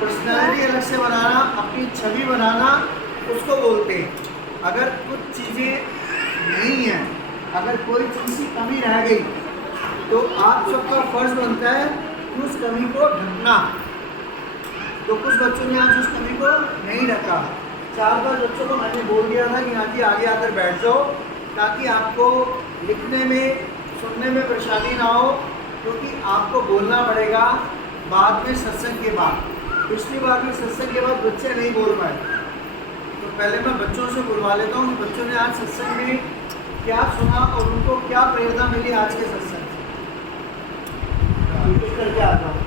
Personality अलग से बनाना, अपनी छवि बनाना, उसको बोलते हैं। अगर कुछ चीज़ें नहीं हैं, अगर कोई चीज़ की कमी रह गई, तो आप सबका फर्ज बनता है कि उस कमी को ढकना। तो कुछ बच्चों ने आज उस कमी को नहीं ढका। 4-5 बच्चों को मैंने बोल दिया था कि हाँ जी आगे आकर बैठ जाओ, ताकि आपको लिखने में, सुनने में परेशानी ना हो, क्योंकि आपको बोलना पड़ेगा बाद में, सत्संग के बाद। पिछली बार भी सत्संग के बाद बच्चे नहीं बोल पाए, तो पहले मैं बच्चों से बुलवा लेता हूँ कि बच्चों ने आज सत्संग में क्या सुना और उनको क्या प्रेरणा मिली आज के सत्संग से। करके आता हूँ।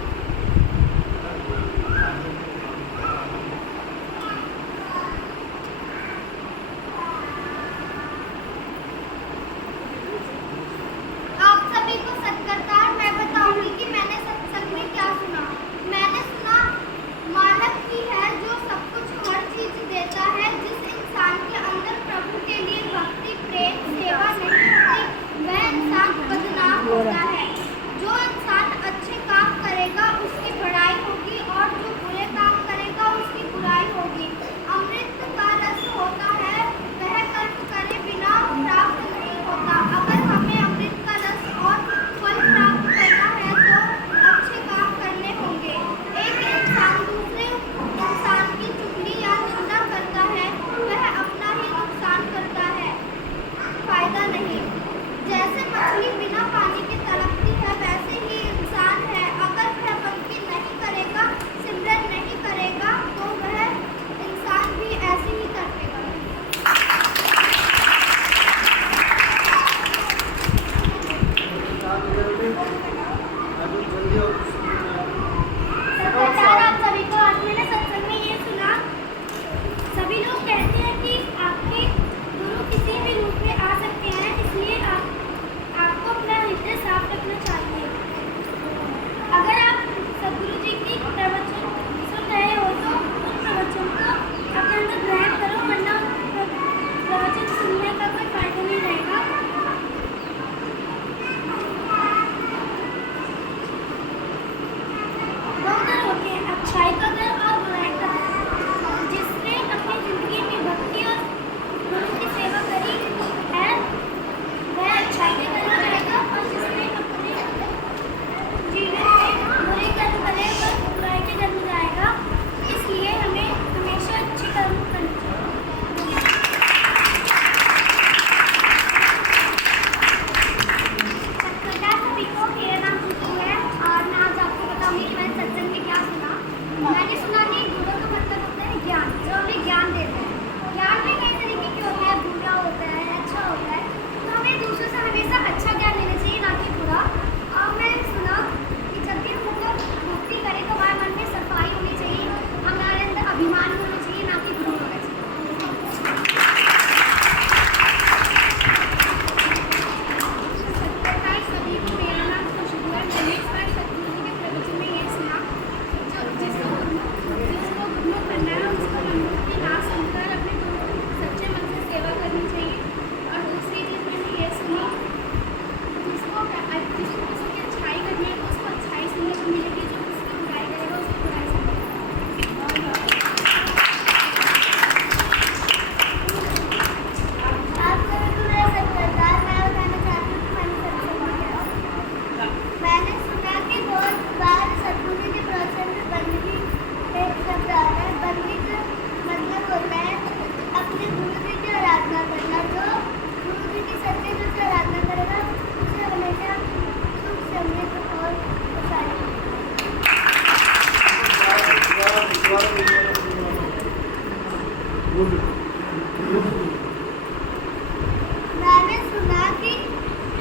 मैंने सुना कि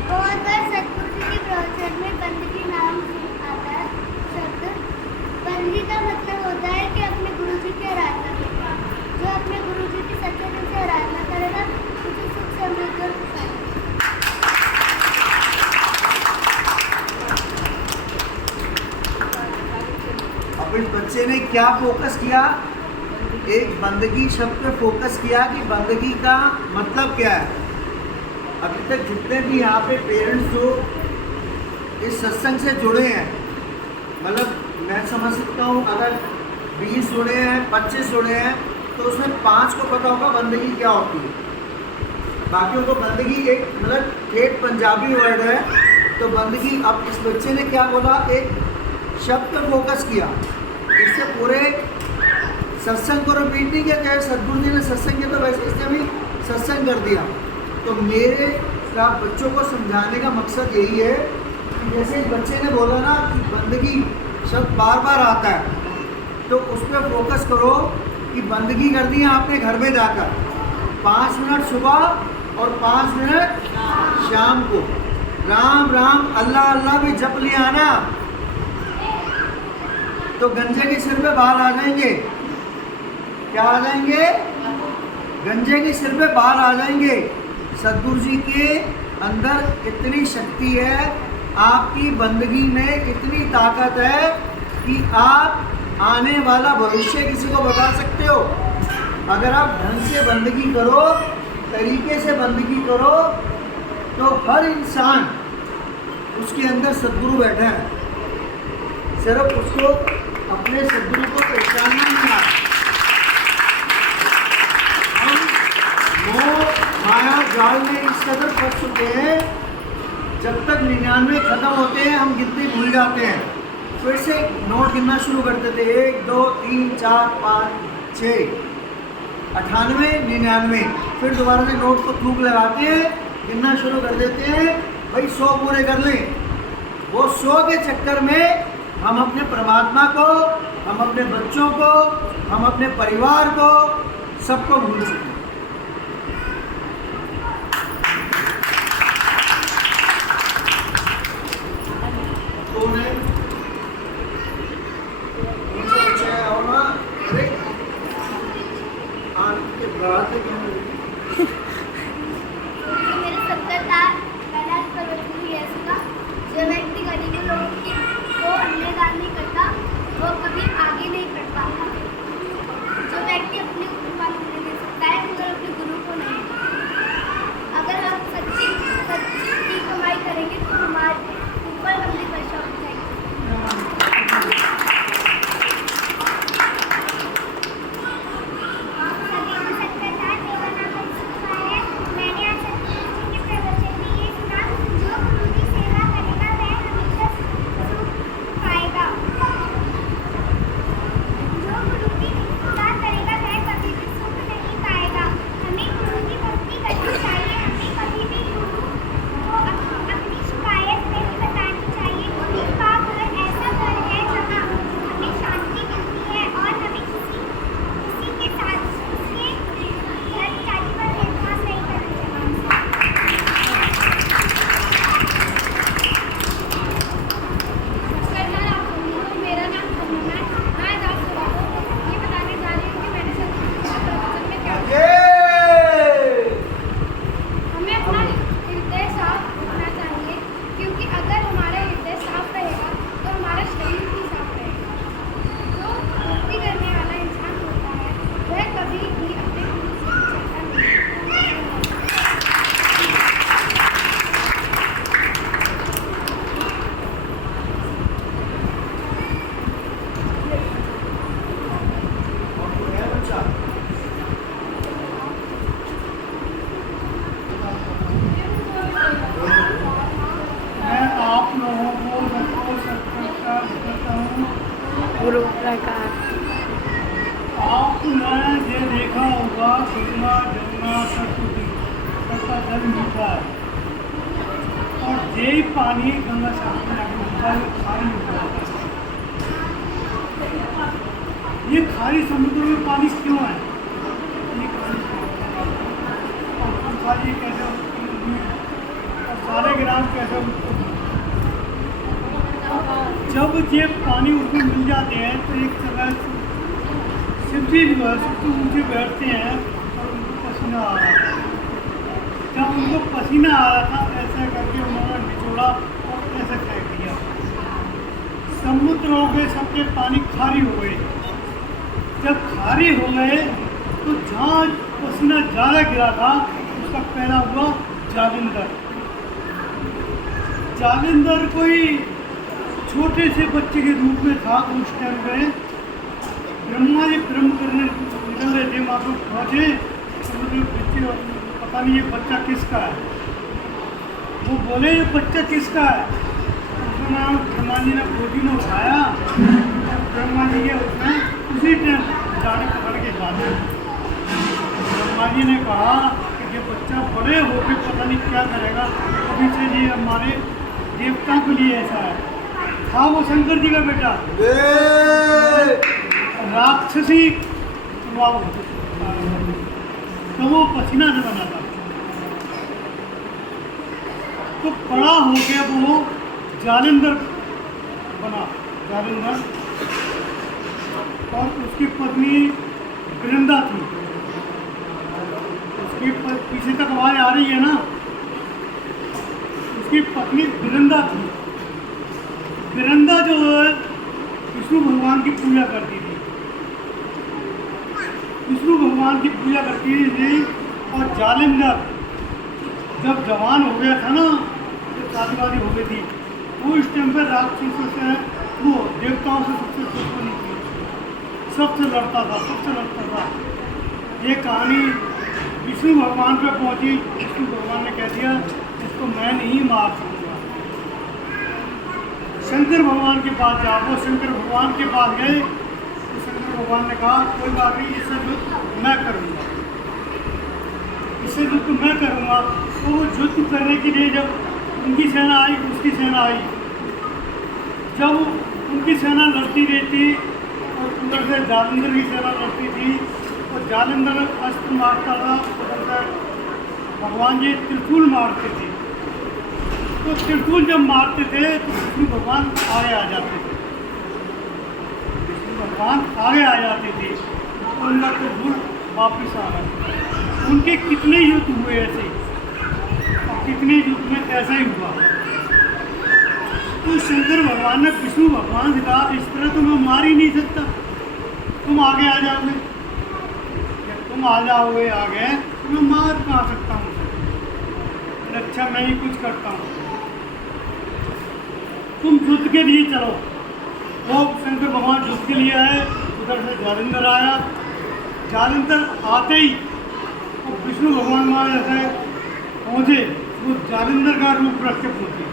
बहुत बार सतगुरु जी के प्रवचन में बंदगी नाम आता है शब्द। बंदगी का मतलब होता है कि अपने गुरु जी की आराधना करेगा। जो अपने गुरु जी की सच्चे दिल से आराधना करेगा उसे सुख समृद्धि और खुशहाली। अब इस बच्चे ने क्या फोकस किया? एक बंदगी शब्द पे फोकस किया कि बंदगी का मतलब क्या है। अभी तक जितने भी यहाँ पे पेरेंट्स जो इस सत्संग से जुड़े हैं, मतलब मैं समझ सकता हूँ अगर 20 जुड़े हैं, 25 जुड़े हैं, तो उसमें 5 को पता होगा बंदगी क्या होती है। बाकियों को बंदगी एक मतलब ठेठ पंजाबी वर्ड है। तो बंदगी, अब इस बच्चे ने क्या बोला, एक शब्द पर फोकस किया, इससे पूरे सत्संग को रिपीट नहीं किया। चाहे सदगुरु जी ने सत्संग किया तो वैसे इसने भी सत्संग कर दिया। तो मेरे का बच्चों को समझाने का मकसद यही है कि जैसे इस बच्चे ने बोला ना कि बंदगी शब्द बार बार आता है, तो उस पर फोकस करो कि बंदगी कर दी है आपने घर में जाकर 5 मिनट सुबह और 5 मिनट शाम को राम राम अल्लाह अल्लाह भी जप लिया ना, तो गंजे के सिर पे बाल आ जाएंगे। क्या आ जाएंगे? गंजे के सिर पे बाल आ जाएंगे। सदगुरु जी के अंदर इतनी शक्ति है, आपकी बंदगी में इतनी ताकत है कि आप आने वाला भविष्य किसी को बता सकते हो। अगर आप ढंग से बंदगी करो, तरीके से बंदगी करो, तो हर इंसान उसके अंदर सदगुरु बैठा है, सिर्फ उसको अपने सदगुरु को पहचानना नहीं आता। हम मोह माया जाल में इस कदर फंस चुके हैं, जब तक 99 खत्म होते हैं हम गिनती भूल जाते हैं, फिर से नोट गिनना शुरू करते थे 1 2 3 4 5 6 98 99, फिर दोबारा से नोट को थूक लगाते हैं, गिनना शुरू कर देते हैं, भाई 100 पूरे कर लें। वो 100 के चक्कर में हम अपने परमात्मा को, हम अपने बच्चों को, हम अपने परिवार को, सबको भूल चुके हैं। कौन है? नीचे आओ ना। अरे आपके बात है क्या? मेरे 70 लाख पहला प्रवचन ही ऐसा था, जो व्यक्ति गरीबों लोगों की को अन्नदान नहीं करता वो कभी आगे नहीं बढ़ पाता। जो व्यक्ति अपने ऊपर नहीं दे सकता है मगर अपने गुरु को नहीं। अगर हम सच्ची की कमाई करेंगे तो हमारे ऊपर अगली वर्षा हो जाएगी। गुरु प्रकाश आपने ये देखा होगा गंगा जमुना सरस्वती सबका जल मीठा है, और यही पानी गंगा सागर में मिलता है, खारी मिलता है। ये खारी समुद्र में पानी क्यों है? ये खारी कैसे और सारे ग्राम कैसे? जब ये पानी उसमें मिल जाते हैं तो एक जगह शिव जी जो है सबसे ऊँचे बैठते हैं और उनको पसीना आ रहा था। जब उनको पसीना आ रहा था ऐसा करके उन्होंने निचोड़ा और ऐसा फेंक दिया। समुद्र हो गए, सबके पानी खारी हो गए। जब खारी हो गए तो जहाँ पसीना ज़्यादा गिरा था उसका पहला हुआ जालिंदर। जालिंदर कोई छोटे से बच्चे के रूप में था उस टाइम में, ब्रह्मा जी ब्रह्म करने निकल रहे थे, वहाँ पर पहुँचे तो मुझे बच्चे पता नहीं ये बच्चा किसका है। वो बोले ये बच्चा किसका है। उसका नाम ब्रह्मा जी ने गोदी में उठाया और ब्रह्मा जी के उसमें उसी टाइम जाने पकड़ के जाते। ब्रह्मा जी ने कहा कि ये बच्चा बड़े होकर पता नहीं क्या करेगा, अभी से ये हमारे देवताओं के लिए ऐसा है। था वो शंकर जी का बेटा, राक्षसी स्वभाव तो वो पसीना से बना था। तो बड़ा हो गया वो जालिंदर बना, जालिंदर। और उसकी पत्नी वृंदा थी। उसकी पीछे तक आवाज आ रही है ना। उसकी पत्नी वृंदा थी। वृंदा जो है विष्णु भगवान की पूजा करती थी, विष्णु भगवान की पूजा करती थी। और जालिंदर जब जवान हो गया था ना, जब शादी वादी हो गई थी, वो इस टाइम पर राक्षसों से, वो देवताओं से सबसे दुश्मनी थी, सबसे लड़ता था, सबसे लड़ता था। ये कहानी विष्णु भगवान पे पहुंची। विष्णु भगवान ने कह दिया इसको मैं नहीं मार सकूंगा, शंकर भगवान के पास जाओ। वो शंकर भगवान के पास गए तो शंकर भगवान ने कहा कोई बात नहीं, इससे युद्ध मैं करूँगा, इससे युद्ध मैं करूँगा। तो वो युद्ध करने के लिए जब उनकी सेना आई, उसकी सेना आई, जब उनकी सेना लड़ती रहती और उधर से जालिंदर की सेना लड़ती थी और जालिंदर अस्त्र मारता था, उधर से भगवान जी त्रिशूल मारते थे। तो त्रिशूल जब मारते थे तो विष्णु भगवान आगे आ जाते थे, विष्णु भगवान आगे आ जाते थे, उनका त्रिशूल वापिस आ गए। उनके कितने युद्ध हुए ऐसे, और कितने युद्ध में ऐसा ही हुआ। तो शंकर भगवान ने विष्णु भगवान से कहा इस तरह तो मैं मार ही नहीं सकता, तुम आगे आ जाओगे। जब तुम आ जाओगे आगे तो मैं मार कहाँ सकता हूँ, अच्छा मैं ही कुछ करता हूँ, तुम युद्ध के लिए चलो। वो शंकर भगवान युद्ध के लिए आए, उधर से जालिंदर आया। जालिंदर आते ही वो विष्णु भगवान वहाँ जैसे पहुँचे, वो जालिंदर का रूप रख के पहुँचे।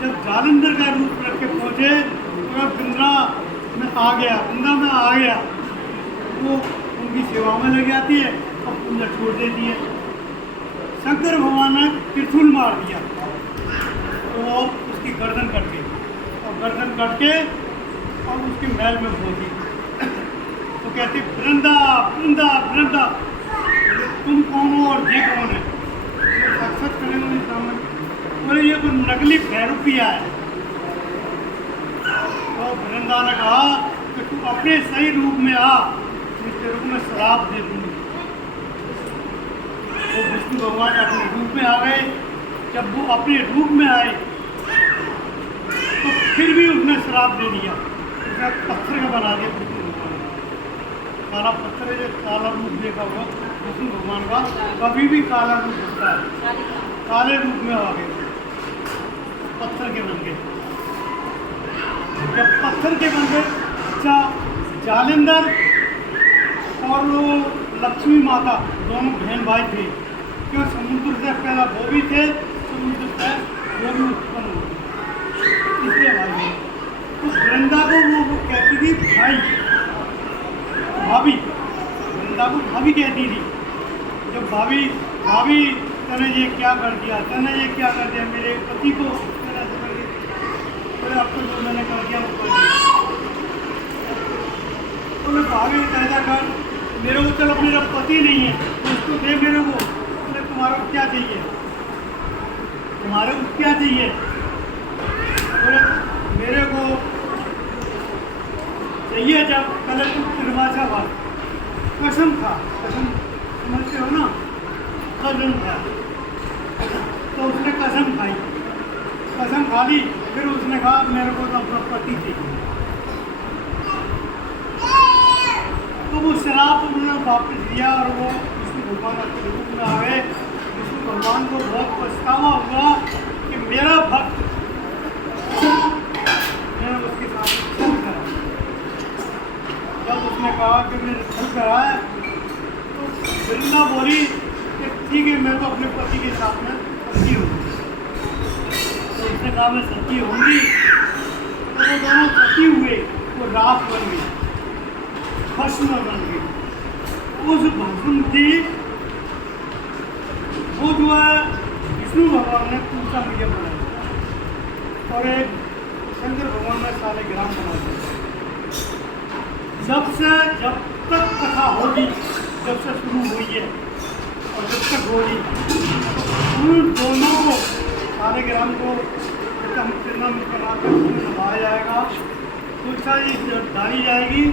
जब जालिंदर का रूप रख के पहुँचे तो वृंदा में आ गया, वृंदा में आ गया, वो उनकी सेवा में लग जाती है और पूजा छोड़ देती है। शंकर भगवान ने त्रिशूल मार दिया तो वो उसकी गर्दन कट गई, और गर्दन कट के और उसके महल में पहुँची। तो कहती वृंदा वृंदा वृंदा तुम कौन हो और ये कौन है। अक्सर करेंगे सामने बोले ये कोई नकली भैरूपिया है। तो वृंदा ने कहा कि तू अपने सही रूप में आ, तेरे रूप में श्राप दे दूंगी। तो विष्णु भगवान अपने रूप में आ गए। जब वो अपने रूप में आए तो फिर भी उसने श्राप दे दिया, उसने पत्थर का बना दिया। विष्णु भगवान काला पत्थर है, काला रूप देखा हुआ विष्णु भगवान का कभी भी काला रूप होता है, काले रूप में आ गए, पत्थर के बन गए। जब पत्थर के बन गए, जालिंदर और वो लक्ष्मी माता दोनों बहन भाई थे, क्यों समुद्र से पहला वो भी थे, समुद्र से वो भी उत्पन्न हुए, इसलिए भाई। तो वृंदा को वो कहती थी भाई, भाभी, वृंदा को भाभी कहती थी। जब भाभी भाभी तूने ये क्या कर दिया, तूने ये क्या कर दिया मेरे पति को, अब तो जो मैंने कर दिया वो कर दिया। तो मैं भाभी कहता कर मेरे को, चलो मेरा पति नहीं है तो उसको दे मेरे को, बोले तुम्हारा क्या चाहिए, तुम्हारे को क्या चाहिए। बोले मेरे को चाहिए जब कल निर्वाचा हुआ, कसम था, कसम समझते हो ना, कसम था। तो उसने कसम खाई, कसम खा ली। फिर उसने कहा मेरे को तो अपना पति चाहिए। तो वो शराब उन्होंने वापस दिया और वो विष्णु भगवान के रूप में आ गए। विष्णु भगवान को बहुत पछतावा हुआ कि मेरा भक्त, मैंने उसके साथ खून करा। उसने कहा कि मैंने घर पर आया तो वृंदा बोली कि ठीक है, मैं तो अपने पति के साथ में सच्ची होंगी। तो उसने कहा मैं सच्ची होंगी। तो वो दोनों सच्ची हुए, वो राख बन गई, भस्म बन गई। उस भस्म की वो जो है विष्णु भगवान ने पूजा मुझे बनाया और एक शंकर भगवान ने सारे ग्राम बना दिए। जब तक कथा होगी, जब से शुरू हुई है और जब तक होगी, उन दोनों को सारे ग्राम को चिन्ह बनाकर नभाया जाएगा। तुलसा जी डाली जाएगी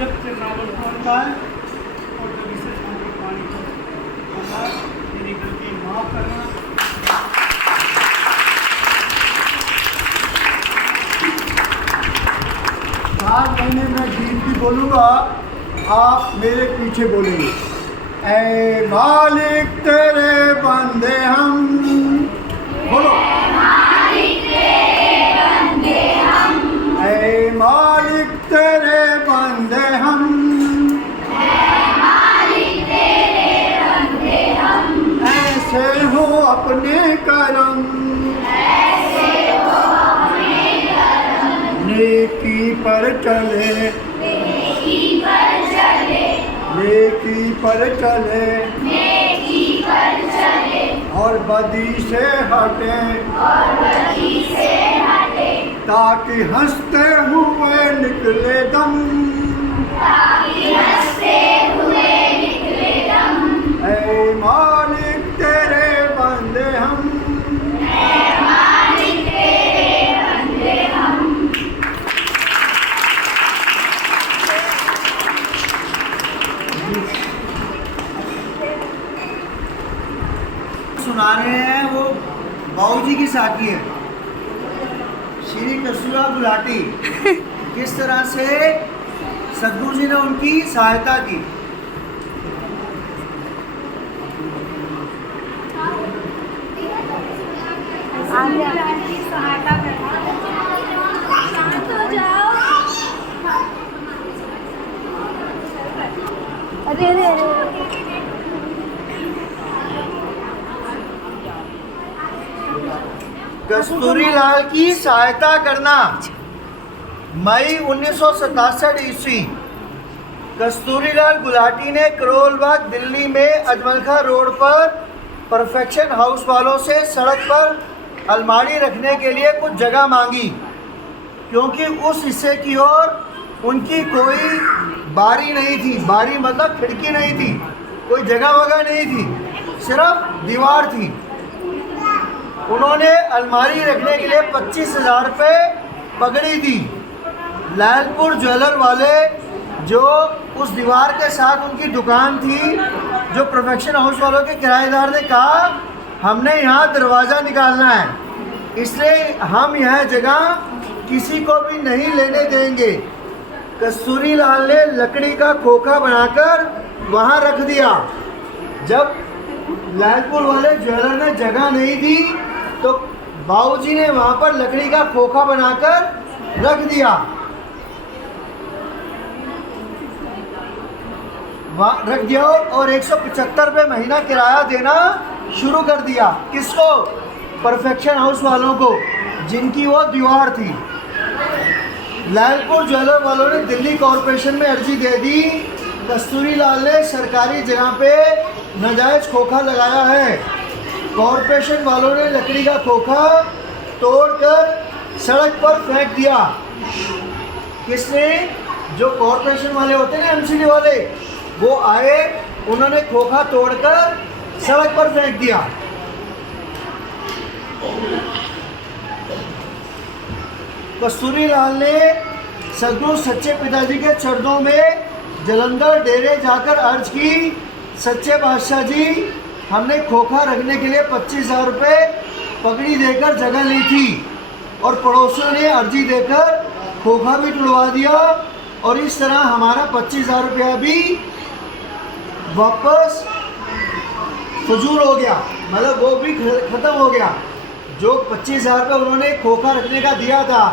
जब चिन्नावल बनता है और जब इसे शांति पानी होता है। मेरी गलती माफ़ करना। सात महीने में गीत भी बोलूँगा, आप मेरे पीछे बोलेंगे। ऐ मालिक तेरे बंदे हम, बोलो। ऐ मालिक तेरे बंदे हम, ऐसे हो अपने करम, नेकी पर चले, नेकी पर चले, और बदी से हटे, ताकि हंसते हुए निकले दम, ऐ मालिक तेरे बंदे हम। सुना रहे हैं वो बाबूजी की साथी है, श्री कस्तूरा गुलाटी। किस तरह से सदगुरु जी ने उनकी सहायता की। शांत हो जाओ। अरे अरे अरे कस्तूरी लाल की सहायता करना। मई 1967 ईस्वी कस्तूरी लाल गुलाटी ने करोल बाग दिल्ली में अजमलखा रोड पर परफेक्शन हाउस वालों से सड़क पर अलमारी रखने के लिए कुछ जगह मांगी, क्योंकि उस हिस्से की ओर उनकी कोई बारी नहीं थी। बारी मतलब खिड़की नहीं थी, कोई जगह वगैरह नहीं थी, सिर्फ दीवार थी। उन्होंने अलमारी रखने के लिए 25,000 रुपये पकड़ी दी। लालपुर ज्वेलर वाले, जो उस दीवार के साथ उनकी दुकान थी, जो परफेक्शन हाउस वालों के किराएदार ने कहा हमने यहाँ दरवाज़ा निकालना है, इसलिए हम यह जगह किसी को भी नहीं लेने देंगे। कस्तूरी लाल ने लकड़ी का खोखा बनाकर वहाँ रख दिया। जब लालपुर वाले ज्वेलर ने जगह नहीं दी तो बाबूजी ने वहाँ पर लकड़ी का खोखा बनाकर रख दिया। और 175 रुपये महीना किराया देना शुरू कर दिया। किसको? परफेक्शन हाउस वालों को, जिनकी वो दीवार थी। लालपुर ज्वेलर वालों ने दिल्ली कॉरपोरेशन में अर्जी दे दी। कस्तूरी लाल ने सरकारी जगह पे नाजायज खोखा लगाया है। कॉरपोरेशन वालों ने लकड़ी का खोखा तोड़कर सड़क पर फेंक दिया। किसने? जो कॉरपोरेशन वाले होते हैं ना, एमसीडी वाले, वो आए, उन्होंने खोखा तोड़कर सड़क पर फेंक दिया। कस्तूरी लाल ने सदगुरु सच्चे पिताजी के चरणों में जलंधर डेरे जाकर अर्ज की, सच्चे बादशाह जी, हमने खोखा रखने के लिए 25,000 रुपये पगड़ी देकर जगह ली थी और पड़ोसियों ने अर्जी देकर खोखा भी तुड़वा दिया और इस तरह हमारा 25,000 रुपया भी वापस फजूल हो गया, मतलब वो भी ख़त्म हो गया। जो 25,000 रुपये उन्होंने खोखा रखने का दिया था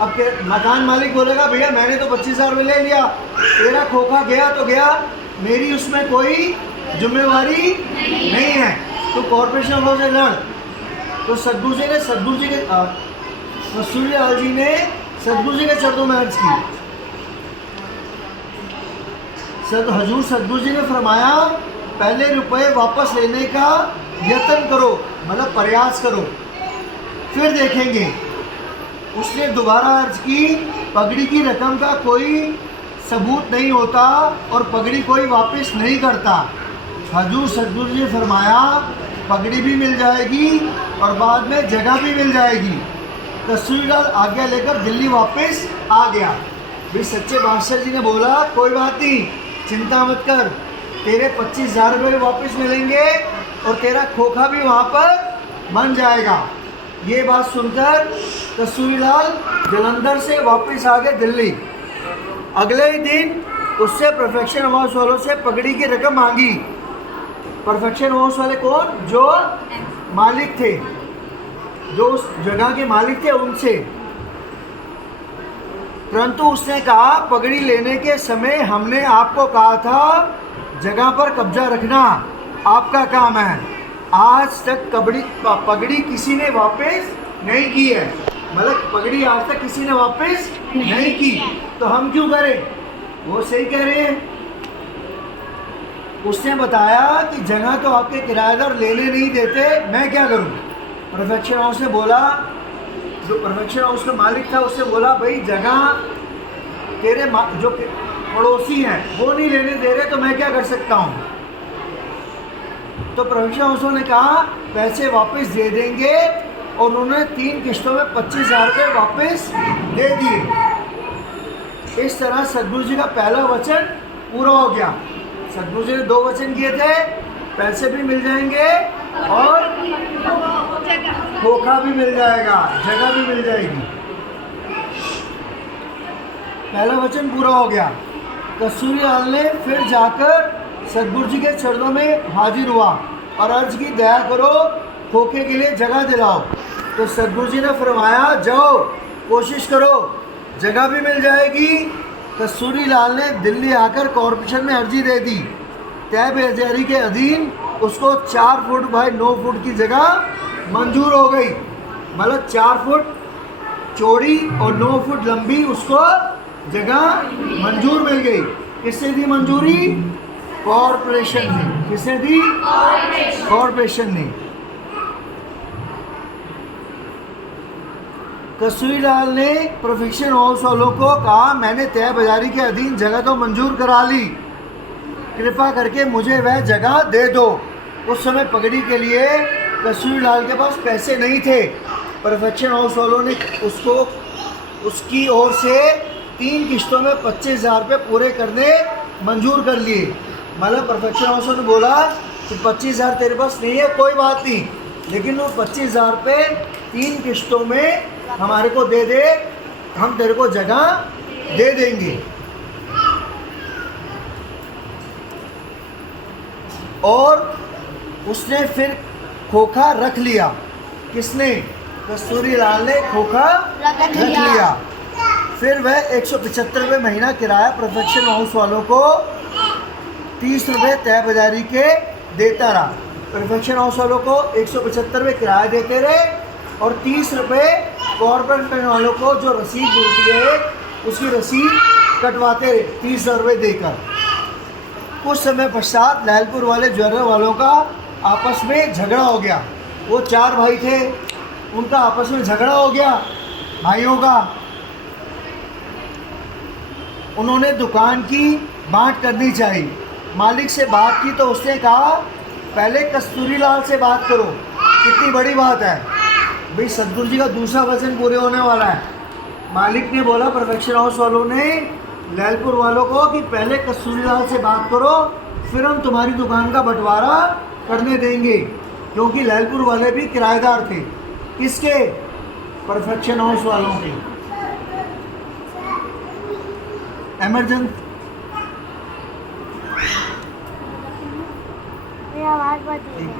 अब मकान मालिक बोलेगा भैया मैंने तो 25,000 रुपये ले लिया, तेरा खोखा गया तो गया, मेरी उसमें कोई जिम्मेवारी नहीं है, तो कॉर्पोरेशन लॉ से लड़। तो सदगुरु जी ने कस्तूरीलाल जी ने सदगुरु जी के चरणों में अर्ज की। हजूर सदगुरु जी ने फरमाया पहले रुपए वापस लेने का यत्न करो, मतलब प्रयास करो, फिर देखेंगे। उसने दोबारा अर्ज की पगड़ी की रकम का कोई सबूत नहीं होता और पगड़ी कोई वापस नहीं करता। हजूर सदगुरु जी ने फरमाया पगड़ी भी मिल जाएगी और बाद में जगह भी मिल जाएगी। कस्तूरीलाल आज्ञा लेकर दिल्ली वापस आ गया। भाई सच्चे बादशाह जी ने बोला कोई बात नहीं, चिंता मत कर, तेरे 25,000 रुपये वापस मिलेंगे और तेरा खोखा भी वहाँ पर बन जाएगा। ये बात सुनकर कस्तूरीलाल जलंधर से वापस आ गए दिल्ली। अगले ही दिन उससे परफेक्शन हाउस वालों से पगड़ी की रकम मांगी। परफेक्शन हाउस वाले कौन? जो मालिक थे, जो उस जगह के मालिक थे, उनसे। परंतु उसने कहा पगड़ी लेने के समय हमने आपको कहा था जगह पर कब्जा रखना आपका काम है। आज तक पगड़ी किसी ने वापस नहीं की है, मतलब पगड़ी आज तक किसी ने वापस नहीं की, तो हम क्यों करें? वो सही कह रहे हैं। उसने बताया कि जगह तो आपके किराएदार लेने नहीं देते, मैं क्या करूं? परफेक्शन हाउस ने बोला, जो परफेक्शन हाउस का मालिक था उससे बोला भाई जगह तेरे जो पड़ोसी हैं वो नहीं लेने दे रहे, तो मैं क्या कर सकता हूं? तो परफेक्शन हाउस ने कहा पैसे वापस दे देंगे और उन्होंने 3 किश्तों में 25,000 रुपये वापस दे दिए। इस तरह सदगुरु जी का पहला वचन पूरा हो गया। सदगुरु जी ने 2 वचन किए थे, पैसे भी मिल जाएंगे और खोखा भी मिल जाएगा, जगह भी मिल जाएगी। पहला वचन पूरा हो गया। कस्तूरीलाल ने फिर जाकर सदगुरु जी के चरणों में हाजिर हुआ और अर्ज की दया करो, खोखे के लिए जगह दिलाओ। तो सदगुरु जी ने फरमाया जाओ कोशिश करो, जगह भी मिल जाएगी। कस्तूरीलाल ने दिल्ली आकर कॉर्पोरेशन में अर्जी दे दी। तय बेजारी के अधीन उसको 4 फुट बाय 9 फुट की जगह मंजूर हो गई, मतलब 4 फुट चौड़ी और 9 फुट लंबी उसको जगह मंजूर मिल गई। किससे दी मंजूरी? कॉर्पोरेशन ने। किसने दी? कॉर्पोरेशन ने। कस्तूरीलाल ने परफेक्शन हाउस वालों को कहा मैंने तय बाजारी के अधीन जगह तो मंजूर करा ली, कृपा करके मुझे वह जगह दे दो। उस समय पगड़ी के लिए कस्तूरीलाल के पास पैसे नहीं थे। परफेक्शन हाउस वालों ने उसकी ओर से 3 किश्तों में 25,000 रुपये पूरे करने मंजूर कर लिए। मतलब परफेक्शन हाउस ने बोला कि 25,000 तेरे पास नहीं है, कोई बात नहीं, लेकिन वो 25,000 रुपये 3 किश्तों में हमारे को दे दे, हम तेरे को जगह दे देंगे। और उसने फिर खोखा रख लिया। किसने? कस्तूरीलाल ने खोखा रख लिया। फिर वह 175 रुपये महीना किराया परफेक्शन हाउस वालों को 30 रुपये तय बाजारी के देता रहा। परफेक्शन हाउस वालों को 175 रुपये किराया देते रहे और 30 रुपये कॉर्पोरेट वालों को जो रसीद मिलती है उसकी रसीद कटवाते रहे 30 रुपये देकर। कुछ समय पश्चात लहलपुर वाले ज्वेलर वालों का आपस में झगड़ा हो गया। वो 4 भाई थे, उनका आपस में झगड़ा हो गया भाइयों का। उन्होंने दुकान की बांट करनी चाहिए। मालिक से बात की तो उसने कहा पहले कस्तूरीलाल से बात करो। कितनी बड़ी बात है भाई, सदगुरु जी का दूसरा वचन पूरे होने वाला है। मालिक ने बोला परफेक्शन हाउस वालों ने लहलपुर वालों को कि पहले कस्तूरीलाल से बात करो, फिर हम तुम्हारी दुकान का बंटवारा करने देंगे, क्योंकि लहलपुर वाले भी किराएदार थे। किसके? परफेक्शन हाउस वालों के। इमरजेंसी आवाज बदल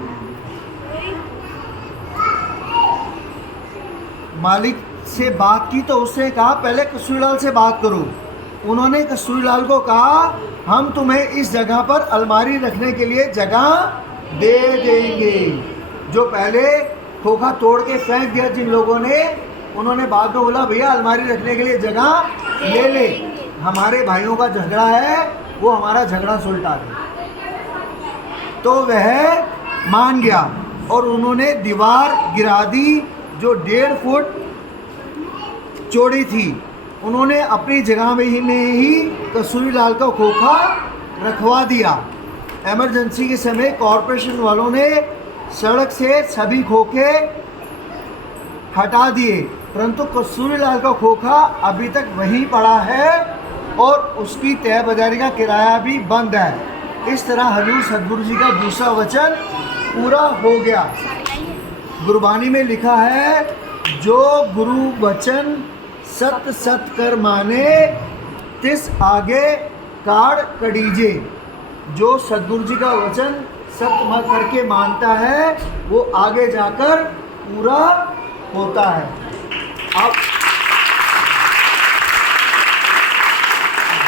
मालिक से बात की तो उसने कहा पहले कस्तूरीलाल से बात करो। उन्होंने कस्तूरीलाल को कहा हम तुम्हें इस जगह पर अलमारी रखने के लिए जगह दे देंगे। जो पहले खोखा तोड़ के फेंक दिया जिन लोगों ने, उन्होंने बाद में बोला भैया अलमारी रखने के लिए जगह ले ले, हमारे भाइयों का झगड़ा है वो हमारा झगड़ा सुलटा दे। तो वह मान गया और उन्होंने दीवार गिरा दी जो 1.5 फुट चौड़ी थी। उन्होंने अपनी जगह में ही कस्तूरीलाल का खोखा रखवा दिया। इमरजेंसी के समय कॉरपोरेशन वालों ने सड़क से सभी खोखे हटा दिए, परंतु कस्तूरीलाल का खोखा अभी तक वहीं पड़ा है और उसकी तय बाजारी का किराया भी बंद है। इस तरह हजूर सतगुरु जी का दूसरा वचन पूरा हो गया। गुरबानी में लिखा है जो गुरु वचन सत सत कर माने तिस आगे काढ़ कड़ीजे। जो सतगुरु जी का वचन सत्य मत करके मानता है वो आगे जाकर पूरा होता है। अब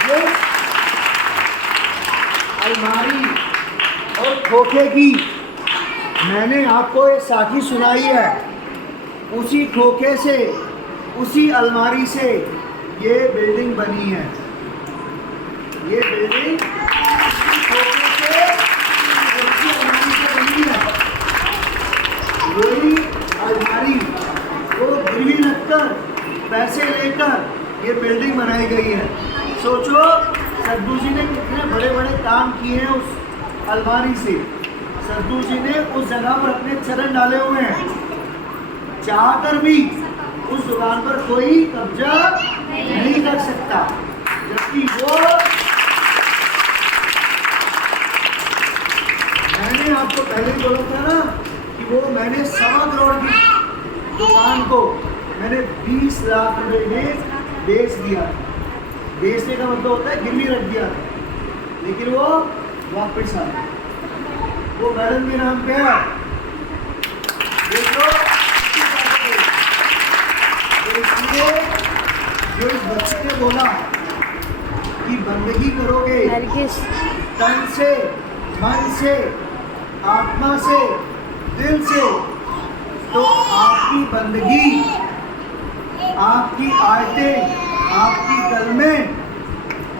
जिस अलमारी और खोखे की मैंने आपको ये साखी सुनाई है, उसी खोखे से उसी अलमारी से ये बिल्डिंग बनी है। ये बिल्डिंग उसी खोखे से और उसी अलमारी से बनी है। वही अलमारी को गिरवी रखकर पैसे लेकर ये बिल्डिंग बनाई गई है। सोचो सतगुरु जी ने कितने बड़े बड़े काम किए हैं उस अलमारी से। सतगुरु जी ने उस जगह पर अपने चरण डाले हुए हैं। चाहकर भी उस दुकान पर कोई कब्जा नहीं कर सकता, जबकि वो मैंने आपको पहले ही बोला था ना कि वो मैंने 1.25 करोड़ की दुकान को मैंने 20 लाख रुपए में बेच दिया। बेचने का मतलब होता है गिरवी रख दिया था, लेकिन वो वापस आ गया। वो मैडम के नाम पे है। देखो तो इसलिए जो इस बच्चे ने बोला कि बंदगी करोगे तन से, मन से, आत्मा से, दिल से, तो आपकी बंदगी, आपकी आयतें, आपकी कलमें,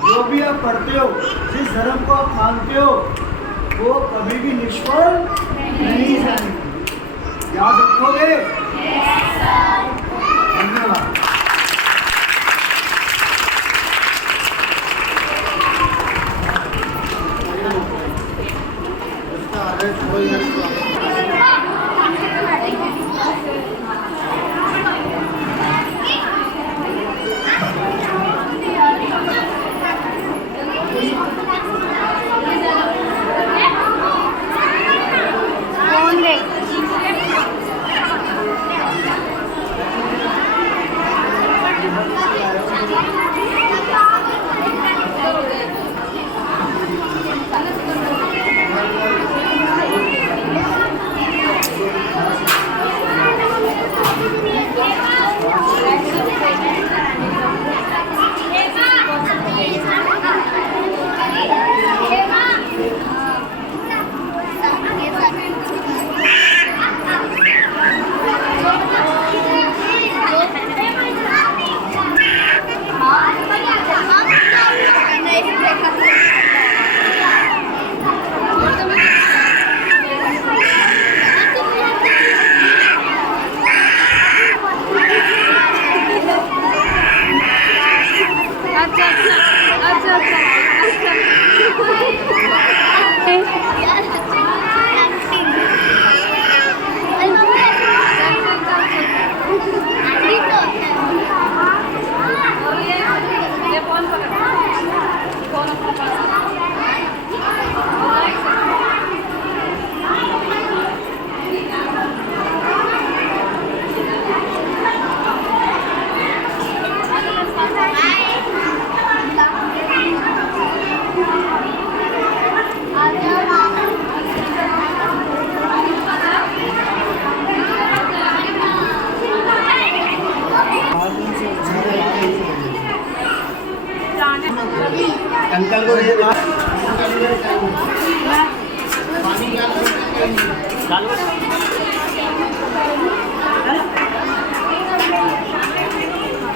जो भी आप पढ़ते हो, जिस धर्म को आप मानते हो, वो कभी भी निष्फल नहीं जाएंगे। याद रखोगे? धन्यवाद। अंकल को ये बात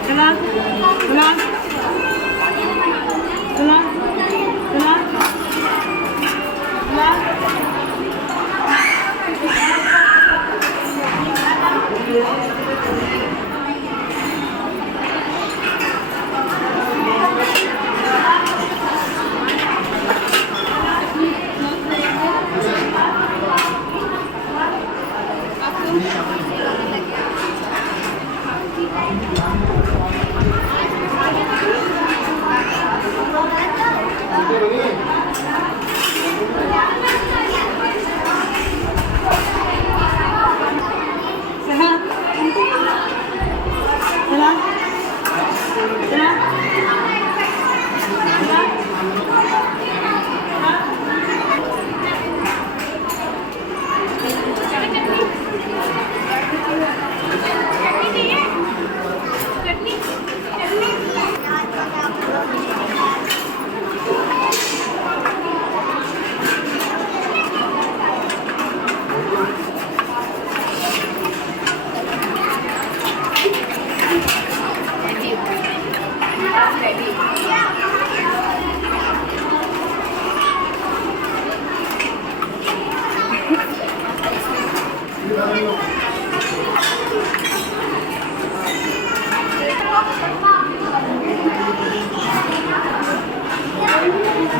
चला चला